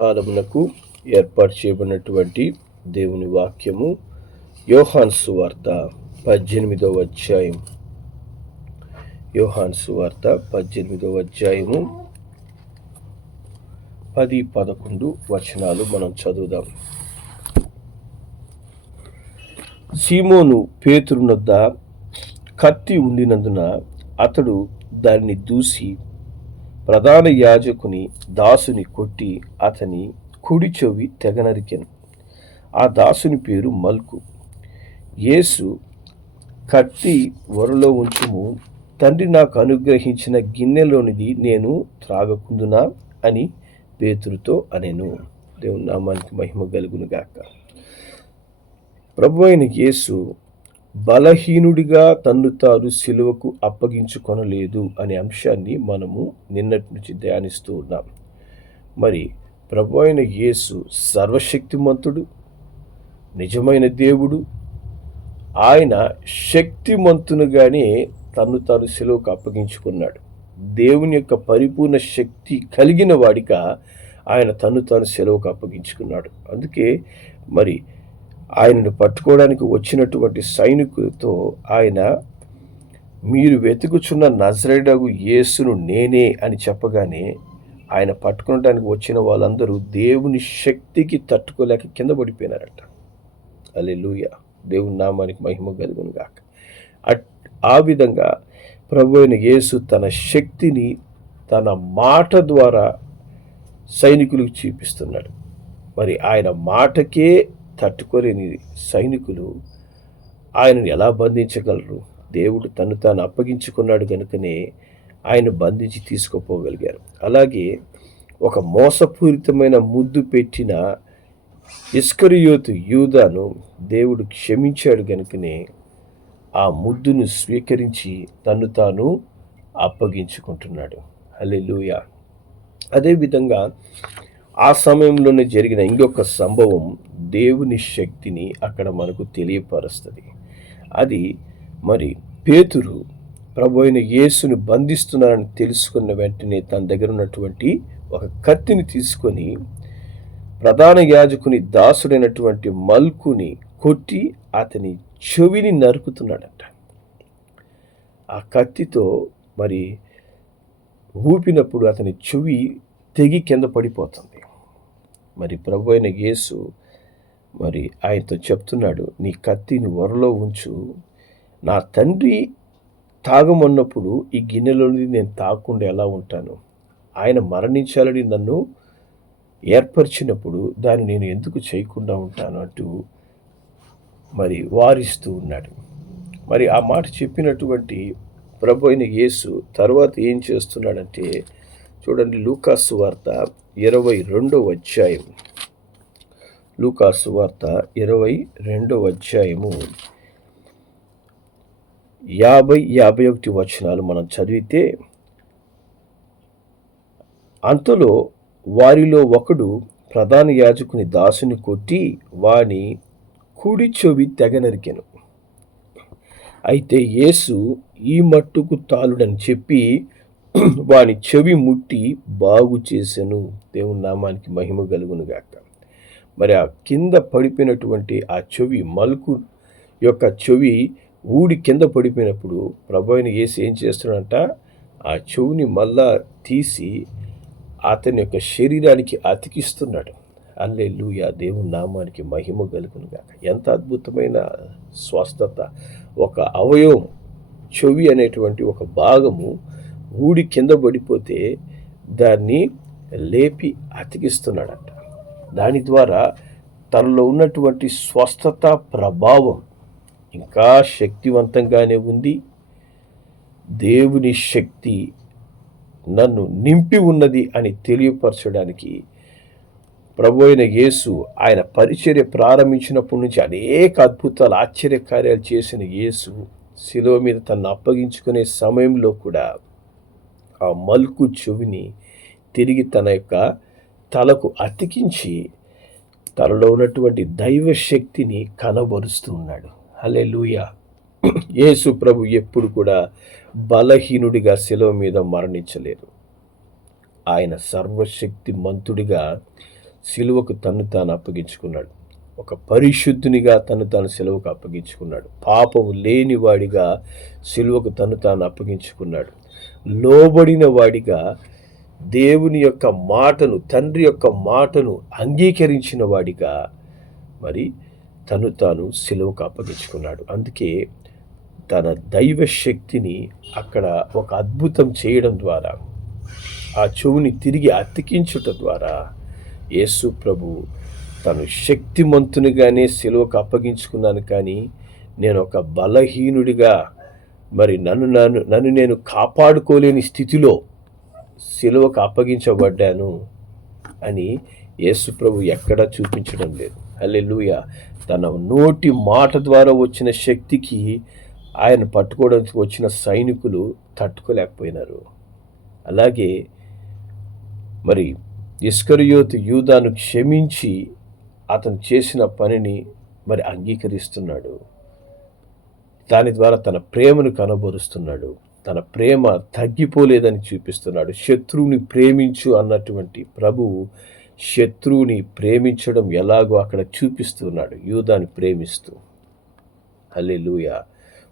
కాలమునకు ఏర్పాటు చేయబడినటువంటి దేవుని వాక్యము యోహాను సువార్త 18వ అధ్యాయం. యోహాను సువార్త 18వ అధ్యాయము 10-11 వచనాలు మనం చదువుదాం. సీమోను పేతురునొద్ద కత్తి ఉండినందున అతడు దానిని దూసి ప్రధాన యాజకుని దాసుని కొట్టి అతని కుడి చెవి తెగనరికెను. ఆ దాసుని పేరు మల్కు. యేసు, కత్తి ఒరలో ఉంచుము, తండ్రి నాకు అనుగ్రహించిన గిన్నెలోనిది నేను త్రాగకుందునా అని పేతురుతో అనెను. దేవుని నామానికి మహిమ కలుగును గాక. ప్రభు అయిన యేసు బలహీనుడిగా తన్ను తాను సిలువకు అప్పగించుకొనలేదు అనే అంశాన్ని మనము నిన్నటి నుంచి ధ్యానిస్తూ ఉన్నాం. మరి ప్రభు అయిన యేసు సర్వశక్తిమంతుడు, నిజమైన దేవుడు. ఆయన శక్తిమంతునుగానే తన్ను తాను సిలువకు అప్పగించుకున్నాడు. దేవుని యొక్క పరిపూర్ణ శక్తి కలిగిన వాడిగా ఆయన తన్ను తాను సిలువకు అప్పగించుకున్నాడు. అందుకే మరి ఆయనను పట్టుకోవడానికి వచ్చినటువంటి సైనికులతో ఆయన, మీరు వెతుకుచున్న నజరేయుడగు యేసును నేనే అని చెప్పగానే ఆయన పట్టుకోవడానికి వచ్చిన వాళ్ళందరూ దేవుని శక్తికి తట్టుకోలేక కింద పడిపోయినారట. హల్లెలూయా, దేవుని నామానికి మహిమ కలుగును గాక. ఆ విధంగా ప్రభు అయిన యేసు తన శక్తిని తన మాట ద్వారా సైనికులకు చూపిస్తున్నాడు. మరి ఆయన మాటకే తట్టుకోలేని సైనికులు ఆయనను ఎలా బంధించగలరు? దేవుడు తను తాను అప్పగించుకున్నాడు కనుకనే ఆయన బంధించి తీసుకుపోగలిగారు. అలాగే ఒక మోసపూరితమైన ముద్దు పెట్టిన ఇస్కరియోతు యూదాను దేవుడు క్షమించాడు కనుకనే ఆ ముద్దును స్వీకరించి తను తాను అప్పగించుకుంటున్నాడు. హల్లెలూయా. అదేవిధంగా ఆ సమయంలోనే జరిగిన ఇంకొక సంభవం దేవుని శక్తిని అక్కడ మనకు తెలియపరుస్తుంది. అది మరి పేతురు ప్రభు అయిన యేసుని బంధిస్తున్నారని తెలుసుకున్న వెంటనే తన దగ్గర ఉన్నటువంటి ఒక కత్తిని తీసుకొని ప్రధాన యాజకుని దాసుడైనటువంటి మల్కుని కొట్టి అతని చెవిని నరుకుతున్నాడట. ఆ కత్తితో మరి ఊపినప్పుడు అతని చెవి తెగి కింద పడిపోతుంది. మరి ప్రభు అయిన యేసు మరి ఆయనతో చెప్తున్నాడు, నీ కత్తిని ఒరలో ఉంచు, నా తండ్రి తాగమన్నప్పుడు ఈ గిన్నెలోని నేను తాగకుండా ఎలా ఉంటాను? ఆయన మరణించాలని నన్ను ఏర్పరిచినప్పుడు దాన్ని నేను ఎందుకు చేయకుండా ఉంటాను అంటూ మరి వారిస్తూ ఉన్నాడు. మరి ఆ మాట చెప్పినటువంటి ప్రభు అయిన యేసు తర్వాత ఏం చేస్తున్నాడంటే చూడండి, లూకాసు వార్త 22వ అధ్యాయం. లూకాసు వార్త 22వ అధ్యాయము 50-51 వచనాలు మనం చదివితే, అంతలో వారిలో ఒకడు ప్రధాన యాజకుని దాసుని కొట్టి వాని కుడి చెవి తెగనరికెను. అయితే యేసు ఈ మట్టుకు తాలుడని చెప్పి వాని చెవి ముట్టి బాగు చేసెను. దేవుని నామానికి మహిమ కలుగును గాక. మరి ఆ కింద పడిపోయినటువంటి ఆ చెవి, మల్కు యొక్క చెవి ఊడి కింద పడిపోయినప్పుడు ప్రభు అయిన యేసు ఏం చేస్తున్నాడంట, ఆ చెవిని మళ్ళా తీసి అతని యొక్క శరీరానికి అతికిస్తున్నాడు. హల్లెలూయా, దేవుని నామానికి మహిమ కలుగును గాక. ఎంత అద్భుతమైన స్వస్థత! ఒక అవయవం, చెవి అనేటువంటి ఒక భాగము ఊడి కింద పడిపోతే దాన్ని లేపి అతికిస్తున్నాడట. దాని ద్వారా తనలో ఉన్నటువంటి స్వస్థత ప్రభావం ఇంకా శక్తివంతంగానే ఉంది. దేవుని శక్తి నన్ను నింపి ఉన్నది అని తెలియపరచడానికి ప్రభు అయిన యేసు ఆయన పరిచర్య ప్రారంభించినప్పటి నుంచి అనేక అద్భుతాలు, ఆశ్చర్యకార్యాలు చేసిన యేసు శిలువ మీద తనను అప్పగించుకునే సమయంలో కూడా ఆ మల్కు చెవిని తిరిగి తన యొక్క తలకు అతికించి తనలో ఉన్నటువంటి దైవ శక్తిని కనబరుస్తూ ఉన్నాడు. హల్లెలూయా. యేసు ప్రభు ఎప్పుడు కూడా బలహీనుడిగా శిలువ మీద మరణించలేదు. ఆయన సర్వశక్తి మంతుడిగా సిలువకు తన్ను తాను అప్పగించుకున్నాడు. ఒక పరిశుద్ధునిగా తను తాను సిలువకు అప్పగించుకున్నాడు. పాపము లేనివాడిగా సిలువకు తను తాను అప్పగించుకున్నాడు. లోబడిన వాడిగా దేవుని యొక్క మాటను, తండ్రి యొక్క మాటను అంగీకరించిన వాడిగా మరి తను తాను సిలువకు అప్పగించుకున్నాడు. అందుకే తన దైవ శక్తిని అక్కడ ఒక అద్భుతం చేయడం ద్వారా, ఆ చెవుని తిరిగి అతికించుట ద్వారా యేసు ప్రభు తను శక్తిమంతునిగానే సిలువకు అప్పగించుకున్నాను, కానీ నేను ఒక బలహీనుడిగా మరి నన్ను నేను కాపాడుకోలేని స్థితిలో సిలువకు అప్పగించబడ్డాను అని యేసు ప్రభు ఎక్కడా చూపించడం లేదు. హల్లెలూయా. తన నోటి మాట ద్వారా వచ్చిన శక్తికి ఆయన పట్టుకోవడానికి వచ్చిన సైనికులు తట్టుకోలేకపోయినారు. అలాగే మరి ఇస్కరియోతు యూదాను క్షమించి అతను చేసిన పనిని మరి అంగీకరిస్తున్నాడు. దాని ద్వారా తన ప్రేమను కనబరుస్తున్నాడు. తన ప్రేమ తగ్గిపోలేదని చూపిస్తున్నాడు. శత్రువుని ప్రేమించు అన్నటువంటి ప్రభువు శత్రువుని ప్రేమించడం ఎలాగో అక్కడ చూపిస్తున్నాడు, యూదాని ప్రేమిస్తూ. హల్లెలూయా.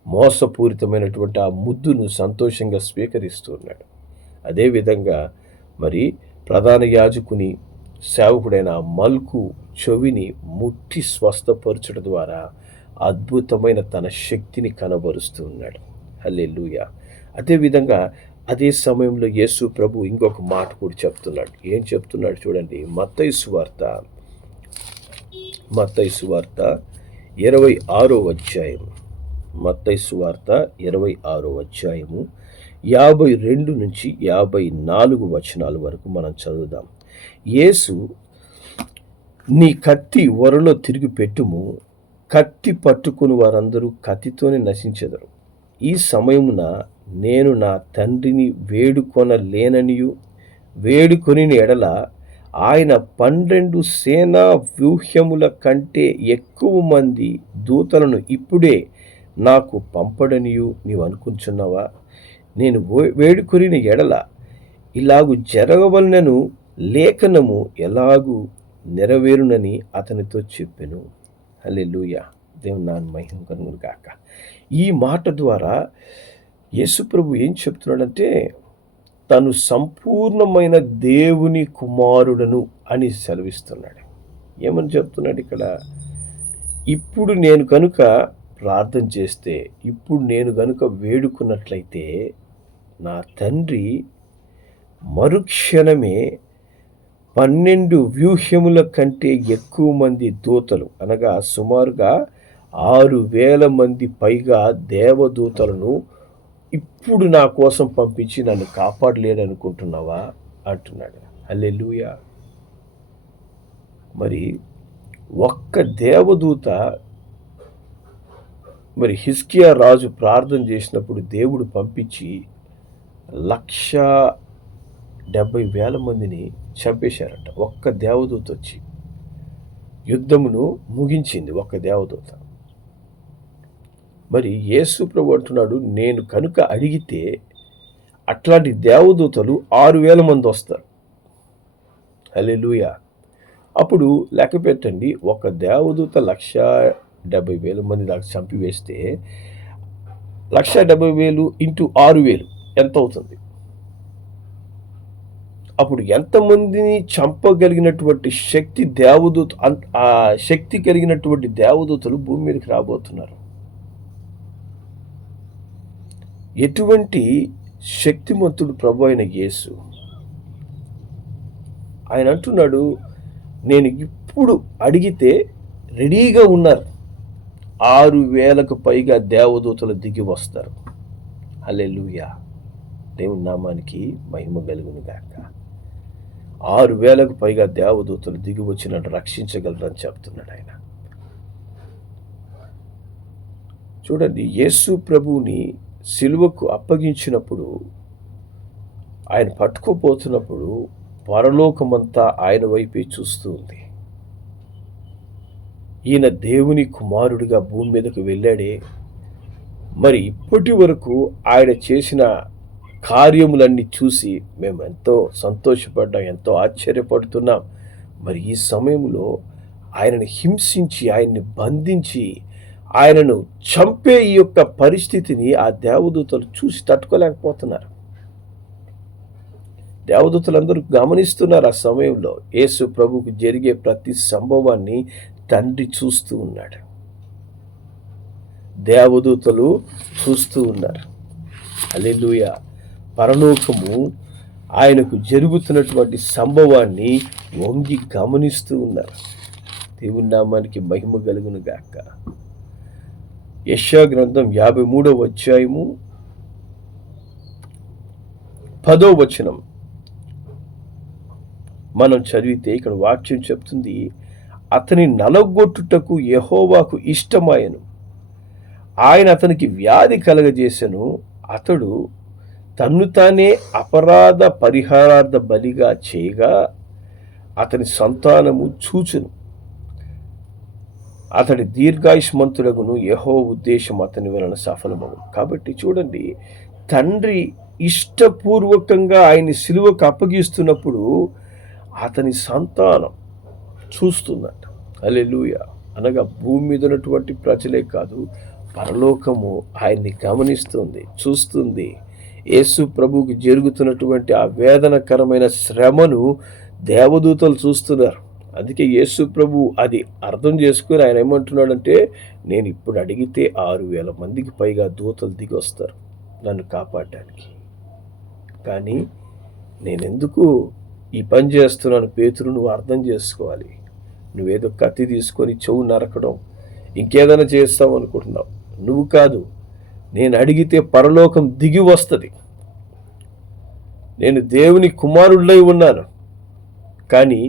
మోసపూరితమైనటువంటి ఆ ముద్దును సంతోషంగా స్వీకరిస్తున్నాడు. అదేవిధంగా మరి ప్రధాన యాజకుని సేవకుడైన మల్కు చెవిని ముట్టి స్వస్థపరచడం ద్వారా అద్భుతమైన తన శక్తిని కనబరుస్తూ ఉన్నాడు. హల్లెలూయా. అదేవిధంగా అదే సమయంలో యేసు ప్రభు ఇంకొక మాట కూడా చెప్తున్నాడు. ఏం చెప్తున్నాడు చూడండి. మత్తయి సువార్త 26వ అధ్యాయం. మత్తయి సువార్త 26వ అధ్యాయము 52 నుంచి 54 వచనాల వరకు మనం చదువుదాం. యేసు, నీ కత్తి ఒరలో తిరిగి పెట్టుము, కత్తి పట్టుకుని వారందరూ కత్తితోనే నశించెదరు. ఈ సమయమున నేను నా తండ్రిని వేడుకొనలేననియు, వేడుకొని ఎడల ఆయన 12 సేనా వ్యూహ్యముల కంటే ఎక్కువ మంది దూతలను ఇప్పుడే నాకు పంపడనియు నీవు అనుకుంటున్నావా? నేను వేడుకొని ఎడల ఇలాగు జరగవలనను లేఖనము ఎలాగూ నెరవేరునని అతనితో చెప్పెను. హల్లెలూయా. దేవుని నామమున మహిమ కలుగును గాక. ఈ మాట ద్వారా యేసుప్రభు ఏం చెప్తున్నాడంటే, తను సంపూర్ణమైన దేవుని కుమారుడను అని సెలవిస్తున్నాడు. ఏమని చెప్తున్నాడు ఇక్కడ? ఇప్పుడు నేను కనుక ప్రార్థన చేస్తే, ఇప్పుడు నేను కనుక వేడుకున్నట్లయితే నా తండ్రి మరుక్షణమే 12 వ్యూహ్యముల కంటే ఎక్కువ మంది దూతలు, అనగా సుమారుగా 6,000 మంది పైగా దేవదూతలను ఇప్పుడు నా కోసం పంపించి నన్ను కాపాడలేడనుకుంటున్నావా అంటున్నాడు. హల్లెలూయా. మరి ఒక్క దేవదూత, మరి హిజ్కియా రాజు ప్రార్థన చేసినప్పుడు దేవుడు పంపించి 1,70,000 మందిని చంపేశారట. ఒక్క దేవదూత వచ్చి యుద్ధమును ముగించింది, ఒక్క దేవదూత. మరి యేసు ప్రభు అంటున్నాడు, నేను కనుక అడిగితే అట్లాంటి దేవదూతలు 6,000 మంది వస్తారు. హల్లెలూయా. అప్పుడు లెక్క పెట్టండి, ఒక దేవదూత 1,70,000 మంది దాకా చంపివేస్తే 1,70,000 ఇంటూ 6,000 ఎంత అవుతుంది? అప్పుడు ఎంతమందిని చంపగలిగినటువంటి శక్తి దేవదూత, ఆ శక్తి కలిగినటువంటి దేవదూతలు భూమి మీదకి రాబోతున్నారు. ఎటువంటి శక్తిమంతుడు ప్రభు అయిన యేసు. ఆయన అంటున్నాడు, నేను ఇప్పుడు అడిగితే రెడీగా ఉన్నారు. 6,000కు పైగా దేవదూతలు దిగి వస్తారు. హల్లెలూయా. దేవుని నామానికి మహిమ కలుగును గాక. 6,000కు పైగా దేవదూతలు దిగి వచ్చినట్టు రక్షించగలరని చెప్తున్నాడు ఆయన. చూడండి, యేసు ప్రభువుని సిలువకు అప్పగించినప్పుడు, ఆయన పట్టుకోపోతున్నప్పుడు పరలోకమంతా ఆయన వైపే చూస్తూ ఉంది. ఈయన దేవుని కుమారుడిగా భూమి మీదకు వెళ్ళాడే, మరి ఇప్పటి వరకు ఆయన చేసిన కార్యములన్నీ చూసి మేము ఎంతో సంతోషపడ్డాం, ఎంతో ఆశ్చర్యపడుతున్నాం. మరి ఈ సమయంలో ఆయనను హింసించి, ఆయన్ని బంధించి, ఆయనను చంపే ఈ యొక్క పరిస్థితిని ఆ దేవదూతలు చూసి తట్టుకోలేకపోతున్నారు. దేవదూతలందరూ గమనిస్తున్నారు. ఆ సమయంలో యేసు ప్రభువుకు జరిగే ప్రతి సంభవాన్ని తండ్రి చూస్తూ ఉన్నాడు. దేవదూతలు చూస్తూ ఉన్నారు. హల్లెలూయా. పరలోకము ఆయనకు జరుగుతున్నటువంటి సంభవాన్ని వంగి గమనిస్తూ ఉన్నారు. దేవుని నామానికి మహిమ కలుగును గాక. యెషయా గ్రంథం 53వ అధ్యాయము 10వ వచనం మనం చదివితే ఇక్కడ వాక్యం చెప్తుంది, అతని నలగొట్టుటకు యెహోవాకు ఇష్టమాయెను, ఆయన అతనికి వ్యాధి కలగజేసెను, అతడు తన్ను తానే అపరాధ పరిహారార్థ బలిగా చేయగా అతని సంతానము చూచును, అతడి దీర్ఘాయుష్మంతుడగును, యెహోవా ఉద్దేశం అతని వలన సఫలమగును. కాబట్టి చూడండి, తండ్రి ఇష్టపూర్వకంగా ఆయన్ని సిలువకు అప్పగిస్తున్నప్పుడు అతని సంతానం చూస్తుందట. హల్లెలూయా. అనగా భూమి మీద ఉన్నటువంటి ప్రజలే కాదు, పరలోకము ఆయన్ని గమనిస్తుంది, చూస్తుంది. యేసు ప్రభువుకి జరుగుతున్నటువంటి ఆ వేదనకరమైన శ్రమను దేవదూతలు చూస్తున్నారు. అందుకే యేసు ప్రభు అది అర్థం చేసుకుని ఆయన ఏమంటున్నాడంటే, నేను ఇప్పుడు అడిగితే 6,000 మందికి పైగా దూతలు దిగి వస్తారు నన్ను కాపాడడానికి. కానీ నేనెందుకు ఈ పని చేస్తున్నాను పేతురు, నువ్వు అర్థం చేసుకోవాలి. నువ్వేదో కత్తి తీసుకొని చెవు నరకడం, ఇంకేదైనా చేస్తావు అనుకుంటున్నావు. నువ్వు కాదు, నేను అడిగితే పరలోకం దిగి వస్తుంది. నేను దేవుని కుమారుడై ఉన్నాను, కానీ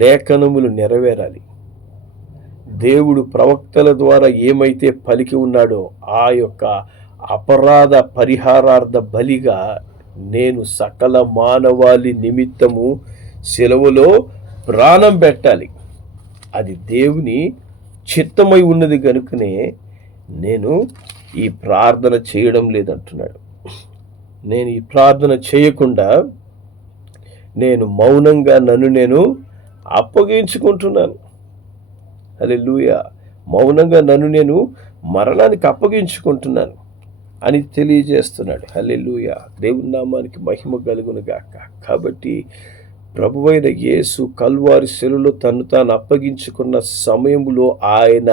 లేఖనములు నెరవేరాలి. దేవుడు ప్రవక్తల ద్వారా ఏమైతే పలికి ఉన్నాడో ఆ యొక్క అపరాధ పరిహారార్థ బలిగా నేను సకల మానవాళి నిమిత్తము సెలవులో ప్రాణం పెట్టాలి. అది దేవుని చిత్తమై ఉన్నది కనుకనే నేను ఈ ప్రార్థన చేయడం లేదంటున్నాడు. నేను ఈ ప్రార్థన చేయకుండా నేను మౌనంగా నన్ను నేను అప్పగించుకుంటున్నాను. హల్లెలూయా. మౌనంగా నన్ను నేను మరణానికి అప్పగించుకుంటున్నాను అని తెలియజేస్తున్నాడు. హల్లెలూయా. దేవుని నామానికి మహిమ కలుగును గాక. కాబట్టి ప్రభువైన యేసు కల్వారి శిలువలో తన్ను తాను అప్పగించుకున్న సమయంలో ఆయన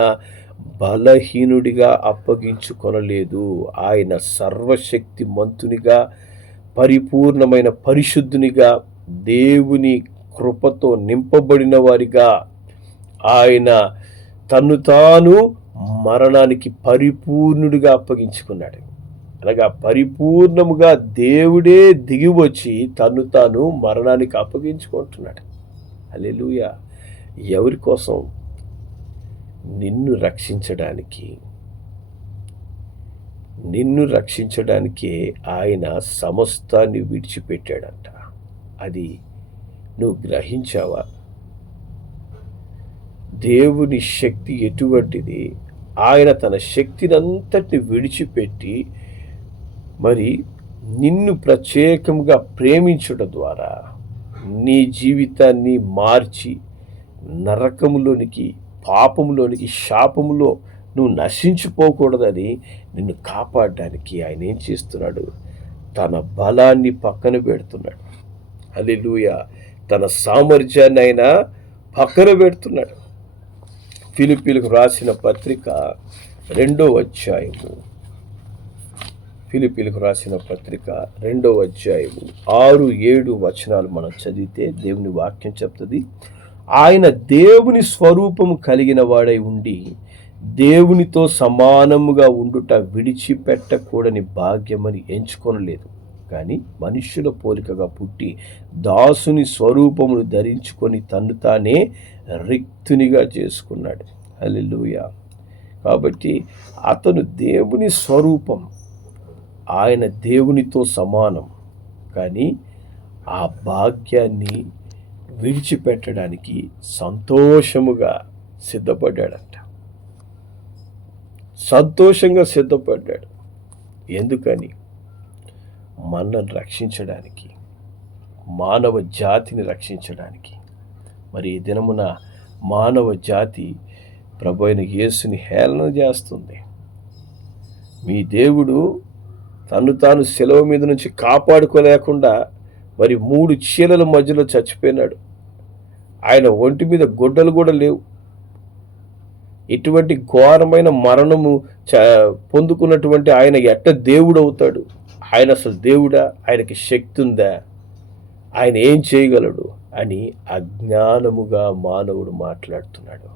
బలహీనుడిగా అప్పగించుకొనలేదు. ఆయన సర్వశక్తి మంతునిగా, పరిపూర్ణమైన పరిశుద్ధునిగా, దేవుని కృపతో నింపబడిన వారిగా ఆయన తన్ను తాను మరణానికి పరిపూర్ణుడిగా అప్పగించుకున్నాడు. అనగా పరిపూర్ణముగా దేవుడే దిగి వచ్చి తన్ను తాను మరణానికి అప్పగించుకుంటున్నాడు. హల్లెలూయా. ఎవరి కోసం? నిన్ను రక్షించడానికే ఆయన సమస్తాన్ని విడిచిపెట్టాడంట. అది నువ్వు గ్రహించావా? దేవుని శక్తి ఎటువంటిది? ఆయన తన శక్తినంతటిని విడిచిపెట్టి మరి నిన్ను ప్రత్యేకంగా ప్రేమించడం ద్వారా నీ జీవితాన్ని మార్చి నరకములోనికి, పాపములోనికి, శాపములో నువ్వు నశించిపోకూడదని నిన్ను కాపాడడానికి ఆయన ఏం చేస్తున్నాడు? తన బలాన్ని పక్కన పెడుతున్నాడు. హల్లెలూయా. తన సామర్థ్యాన్ని ఆయన పక్కన పెడుతున్నాడు. ఫిలిప్పీలకు రాసిన పత్రిక 2వ అధ్యాయము, ఫిలిప్పీలకు రాసిన పత్రిక 2వ అధ్యాయము 6-7 వచనాలు మనం చదివితే దేవుని వాక్యం చెప్తుంది, ఆయన దేవుని స్వరూపము కలిగిన వాడై ఉండి దేవునితో సమానముగా ఉండుట విడిచిపెట్టకూడని భాగ్యమని ఎంచుకొనలేదు, కానీ మనుష్యుల పోలికగా పుట్టి దాసుని స్వరూపమును ధరించుకొని తన్ను తానే రిక్తునిగా చేసుకున్నాడు. హల్లెలూయా. కాబట్టి అతను దేవుని స్వరూపం, ఆయన దేవునితో సమానం, కానీ ఆ భాగ్యాన్ని విడిచిపెట్టడానికి సంతోషంగా సిద్ధపడ్డాడు. ఎందుకని? మనల్ని రక్షించడానికి, మానవ జాతిని రక్షించడానికి, మరి ఈ దినమున మానవ జాతి ప్రభు అయిన యేసుని హేళన చేస్తుంది. మీ దేవుడు తను తాను శిలువ మీద నుంచి కాపాడుకోలేకుండా మరి 3 చీలల మధ్యలో చచ్చిపోయినాడు. ఆయన ఒంటి మీద గుడ్డలు కూడా లేవు. ఇటువంటి ఘోరమైన మరణము పొందుకున్నటువంటి ఆయన ఎట్ట దేవుడు అవుతాడు? ఆయన అసలు దేవుడా? ఆయనకి శక్తి ఉందా? ఆయన ఏం చేయగలడు అని అజ్ఞానముగా మానవుడు మాట్లాడుతున్నాడు.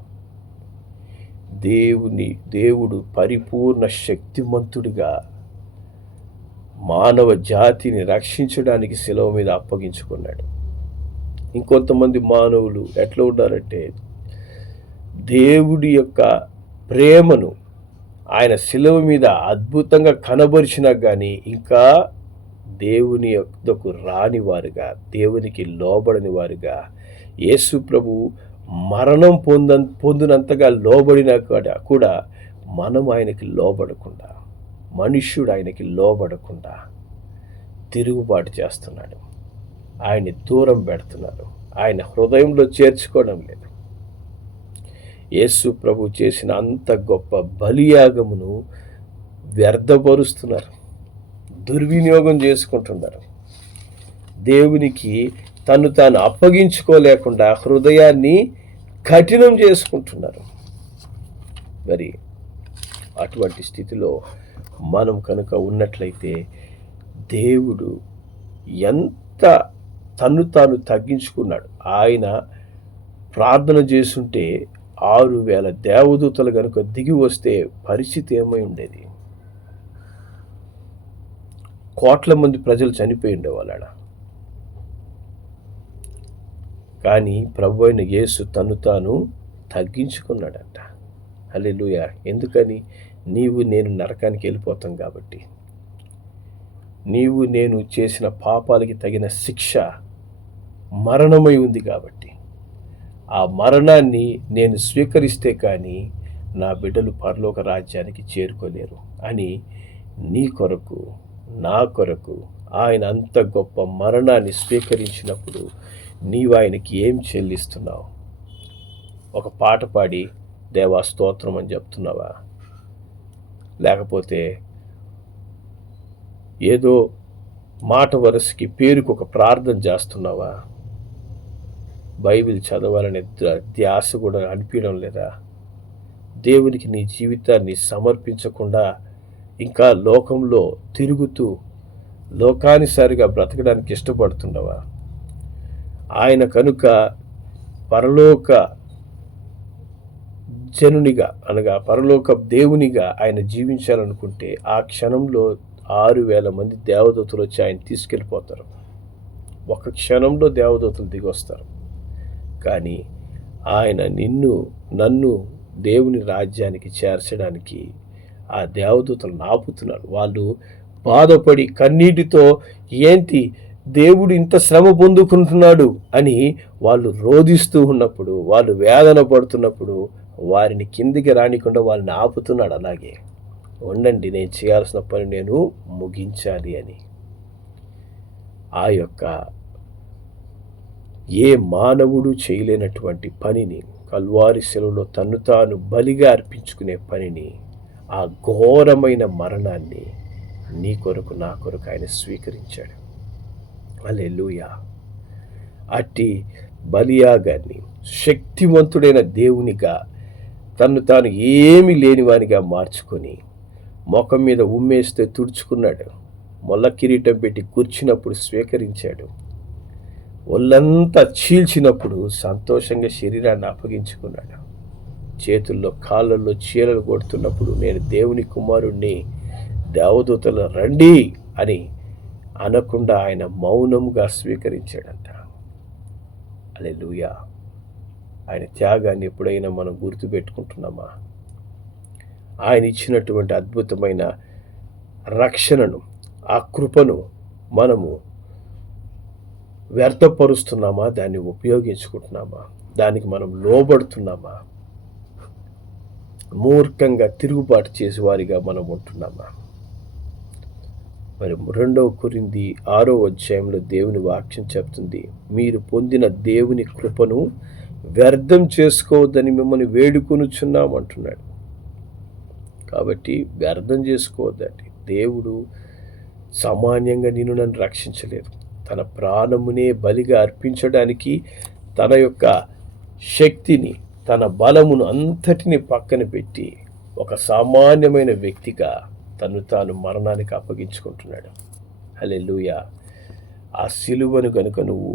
దేవుడు పరిపూర్ణ శక్తిమంతుడిగా మానవ జాతిని రక్షించడానికి శిలువ మీద అప్పగించుకున్నాడు. ఇంకొంతమంది మానవులు ఎట్లా ఉన్నారంటే, దేవుడి యొక్క ప్రేమను ఆయన శిలువ మీద అద్భుతంగా కనబరిచినా కానీ ఇంకా దేవుని యొద్దకు రాని వారుగా, దేవునికి లోబడని వారుగా, యేసు ప్రభు మరణం పొందినంతగా లోబడినా కూడా మనం ఆయనకి లోబడకుండా, మనుష్యుడు ఆయనకి లోబడకుండా తిరుగుబాటు చేస్తున్నాడు. ఆయన్ని దూరం పెడుతున్నారు. ఆయన హృదయంలో చేర్చుకోవడం లేదు. యేసు ప్రభు చేసిన అంత గొప్ప బలియాగమును వ్యర్థపరుస్తున్నారు, దుర్వినియోగం చేసుకుంటున్నారు. దేవునికి తను తాను అప్పగించుకోలేకుండా హృదయాన్ని కఠినం చేసుకుంటున్నారు. మరి అటువంటి స్థితిలో మనం కనుక ఉన్నట్లయితే దేవుడు ఎంత తను తాను తగ్గించుకున్నాడు. ఆయన ప్రార్థన చేసుంటే 6,000 దేవదూతలు కనుక దిగి వస్తే పరిస్థితి ఏమై ఉండేది? కోట్ల మంది ప్రజలు చనిపోయి ఉండేవాళ్ళ. కానీ ప్రభు అయిన యేసు తను తాను తగ్గించుకున్నాడంట. హల్లెలూయా. ఎందుకని? నీవు నేను నరకానికి వెళ్ళిపోతాం కాబట్టి. నీవు నేను చేసిన పాపాలకి తగిన శిక్ష మరణమై ఉంది కాబట్టి, ఆ మరణాన్ని నేను స్వీకరిస్తే కానీ నా బిడ్డలు పరలోక రాజ్యానికి చేరుకోలేరు అని నీ కొరకు, నా కొరకు ఆయన అంత గొప్ప మరణాన్ని స్వీకరించినప్పుడు నీవు ఆయనకి ఏం చెల్లిస్తున్నావు? ఒక పాట పాడి దేవా స్తోత్రం అని చెప్తున్నావా? లేకపోతే ఏదో మాట వరుసకి పేరుకు ఒక ప్రార్థన చేస్తున్నావా? బైబిల్ చదవాలనే ధ్యాస కూడా అనిపించడం లేదా? దేవునికి నీ జీవితాన్ని సమర్పించకుండా ఇంకా లోకంలో తిరుగుతూ లోకానుసారిగా బ్రతకడానికి ఇష్టపడుతున్నావా? ఆయన కనుక పరలోక జనునిగా అనగా పరలోక దేవునిగా ఆయన జీవించాలనుకుంటే ఆ క్షణంలో 6,000 మంది దేవదూతలు వచ్చి ఆయన తీసుకెళ్ళిపోతారు. ఒక క్షణంలో దేవదూతలు దిగొస్తారు. కానీ ఆయన నన్ను దేవుని రాజ్యానికి చేర్చడానికి ఆ దేవదూతలు ఆపుతున్నారు. వాళ్ళు బాధపడి కన్నీటితో ఏంటి దేవుడు ఇంత శ్రమ పొందుకుంటున్నాడు అని వాళ్ళు రోధిస్తూ ఉన్నప్పుడు, వాళ్ళు వేదన పడుతున్నప్పుడు వారిని కిందికి రానికుండా వాళ్ళని ఆపుతున్నాడు. అలాగే ఉండండి, నేను చేయాల్సిన పని నేను ముగించాలి అని. ఆ యొక్క ఏ మానవుడు చేయలేనటువంటి పనిని, కల్వారి శిలువలో తన్ను తాను బలిగా అర్పించుకునే పనిని, ఆ ఘోరమైన మరణాన్ని నీ కొరకు నా కొరకు ఆయన స్వీకరించాడు. హల్లెలూయా. అట్టి బలియాగాన్ని శక్తివంతుడైన దేవునిగా తన్ను తాను ఏమీ లేనివానిగా మార్చుకొని ముఖం మీద ఉమ్మేస్తే తుడుచుకున్నాడు. మొల్ల కిరీటం పెట్టి కూర్చున్నప్పుడు స్వీకరించాడు. ఒళ్ళంతా చీల్చినప్పుడు సంతోషంగా శరీరాన్ని అప్పగించుకున్నాడు. చేతుల్లో కాళ్ళల్లో చీలలు కొడుతున్నప్పుడు నేను దేవుని కుమారుణ్ణి, దేవదూతలు రండి అని అనకుండా ఆయన మౌనంగా స్వీకరించాడంట. హల్లెలూయా. ఆయన త్యాగాన్ని ఎప్పుడైనా మనం గుర్తుపెట్టుకుంటున్నామా? ఆయన ఇచ్చినటువంటి అద్భుతమైన రక్షణను, ఆ కృపను మనము వ్యర్థపరుస్తున్నామా? దాన్ని ఉపయోగించుకుంటున్నామా? దానికి మనం లోబడుతున్నామా? మూర్ఖంగా తిరుగుబాటు చేసేవారిగా మనం ఉంటున్నామా? మరి 2 కొరింథీ 6వ అధ్యాయంలో దేవుని వాక్యం చెప్తుంది, మీరు పొందిన దేవుని కృపను వ్యర్థం చేసుకోవద్దని మిమ్మల్ని వేడుకొనుచున్నాం అంటున్నాడు. కాబట్టి వ్యర్థం చేసుకోవద్దండి. దేవుడు సామాన్యంగా నిన్ను నన్ను రక్షించలేదు. తన ప్రాణమునే బలిగా అర్పించడానికి తన యొక్క శక్తిని, తన బలమును అంతటిని పక్కన పెట్టి ఒక సామాన్యమైన వ్యక్తిగా తను తాను మరణానికి అప్పగించుకుంటున్నాడు. హల్లెలూయా. ఆ సిలువను కనుక నువ్వు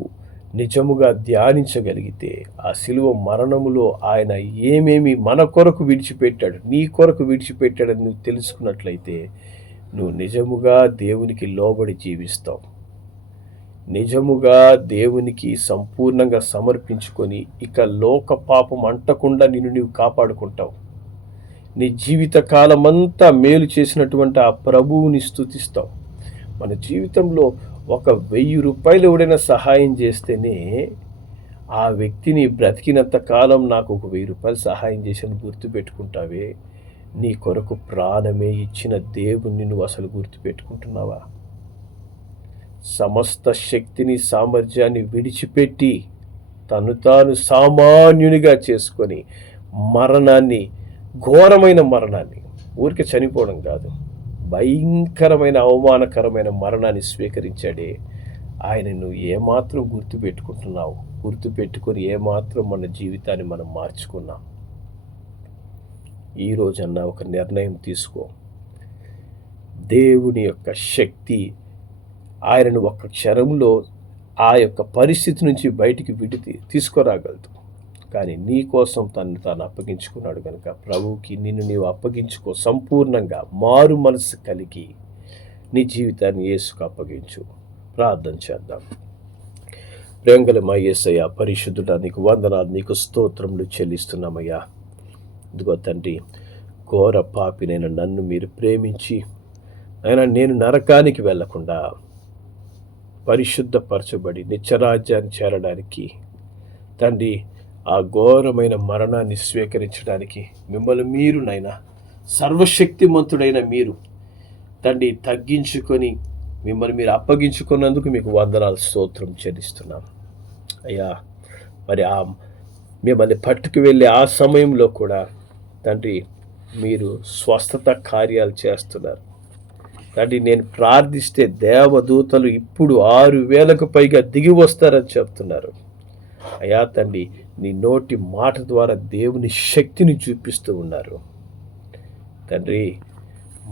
నిజముగా ధ్యానించగలిగితే, ఆ సిలువ మరణములో ఆయన ఏమేమి మన కొరకు విడిచిపెట్టాడు, నీ కొరకు విడిచిపెట్టాడని నువ్వు తెలుసుకున్నట్లయితే నువ్వు నిజముగా దేవునికి లోబడి జీవిస్తావు. నిజముగా దేవునికి సంపూర్ణంగా సమర్పించుకొని ఇక లోక పాపం అంటకుండా నిన్ను నీవు కాపాడుకుంటావు. నీ జీవిత కాలమంతా మేలు చేసినటువంటి ఆ ప్రభువుని స్తుతిస్తావు. మన జీవితంలో ఒక 1000 రూపాయలు ఎవడైనా సహాయం చేస్తేనే ఆ వ్యక్తిని బ్రతికినంత కాలం నాకు ఒక 1000 రూపాయలు సహాయం చేశాను గుర్తుపెట్టుకుంటావే. నీ కొరకు ప్రాణమే ఇచ్చిన దేవుణ్ణి నువ్వు అసలు గుర్తుపెట్టుకుంటున్నావా? సమస్త శక్తిని, సామర్థ్యాన్ని విడిచిపెట్టి తను తాను సామాన్యునిగా చేసుకొని మరణాన్ని, ఘోరమైన మరణాన్ని, ఊరికే చనిపోవడం కాదు, భయంకరమైన అవమానకరమైన మరణాన్ని స్వీకరించాడే ఆయన. నువ్వు ఏమాత్రం గుర్తుపెట్టుకుంటున్నావు? గుర్తుపెట్టుకొని ఏమాత్రం మన జీవితాన్ని మనం మార్చుకున్నాం? ఈరోజన్నా ఒక నిర్ణయం తీసుకో. దేవుని యొక్క శక్తి ఆయనను ఒక్క క్షణంలో ఆ యొక్క పరిస్థితి నుంచి బయటికి తీసుకురాగలదు. కానీ నీ కోసం తను తాను అప్పగించుకున్నాడు కనుక ప్రభువుకి నిన్ను నీవు అప్పగించుకో. సంపూర్ణంగా మారు మనసు కలిగి నీ జీవితాన్ని యేసుకు అప్పగించు. ప్రార్థన చేద్దాం. ప్రేమగల మా యేసయ్య, పరిశుద్ధుడా, నీకు వందనాలు, నీకు స్తోత్రములు చెల్లిస్తున్నామయ్యా. ఇదిగో తండ్రి, ఘోర పాపినైన నన్ను మీరు ప్రేమించి అయినా నేను నరకానికి వెళ్లకుండా పరిశుద్ధపరచబడి నిత్యరాజ్యాన్ని చేరడానికి తండ్రి, ఆ ఘోరమైన మరణాన్ని స్వీకరించడానికి మిమ్మల్ని మీరు నైనా సర్వశక్తిమంతుడైన మీరు తండ్రి తగ్గించుకొని మిమ్మల్ని మీరు అప్పగించుకున్నందుకు మీకు వందనాలు, స్తోత్రం చెల్లిస్తున్నాను అయ్యా. మరి మిమ్మల్ని పట్టుకు వెళ్ళే ఆ సమయంలో కూడా తండ్రి మీరు స్వస్థత కార్యాలు చేస్తున్నారు తండ్రి. నేను ప్రార్థిస్తే దేవదూతలు ఇప్పుడు 6000కు పైగా దిగి వస్తారని చెప్తున్నారు అయ్యా. తండ్రి, నీ నోటి మాట ద్వారా దేవుని శక్తిని చూపిస్తూ ఉన్నారు తండ్రి.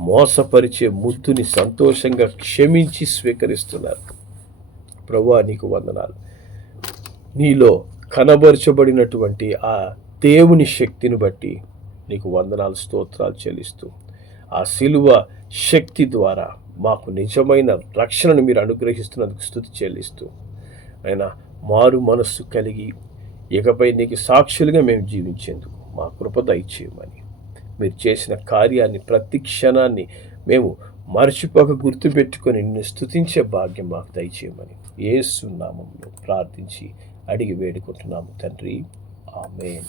మోసపరిచే ముద్దుని సంతోషంగా క్షమించి స్వీకరిస్తున్నారు ప్రభువా. నీకు వందనాలు. నీలో కనబరచబడినటువంటి ఆ దేవుని శక్తిని బట్టి నీకు వందనాలు, స్తోత్రాలు చెల్లిస్తూ ఆ సిలువ శక్తి ద్వారా మాకు నిజమైన రక్షణను మీరు అనుగ్రహిస్తున్నందుకు స్తుతి చెల్లిస్తూ అయినా మారు మనస్సు కలిగి ఇకపై నీకు సాక్షులుగా మేము జీవించేందుకు మా కృప దయచేయమని, మీరు చేసిన కార్యాన్ని ప్రతి క్షణాన్ని మేము మరచిపోక గుర్తుపెట్టుకొని నిన్ను స్తుతించే భాగ్యం మాకు దయచేయమని యేసు నామములో ప్రార్థించి అడిగి వేడుకుంటున్నాము తండ్రి. ఆమేన్.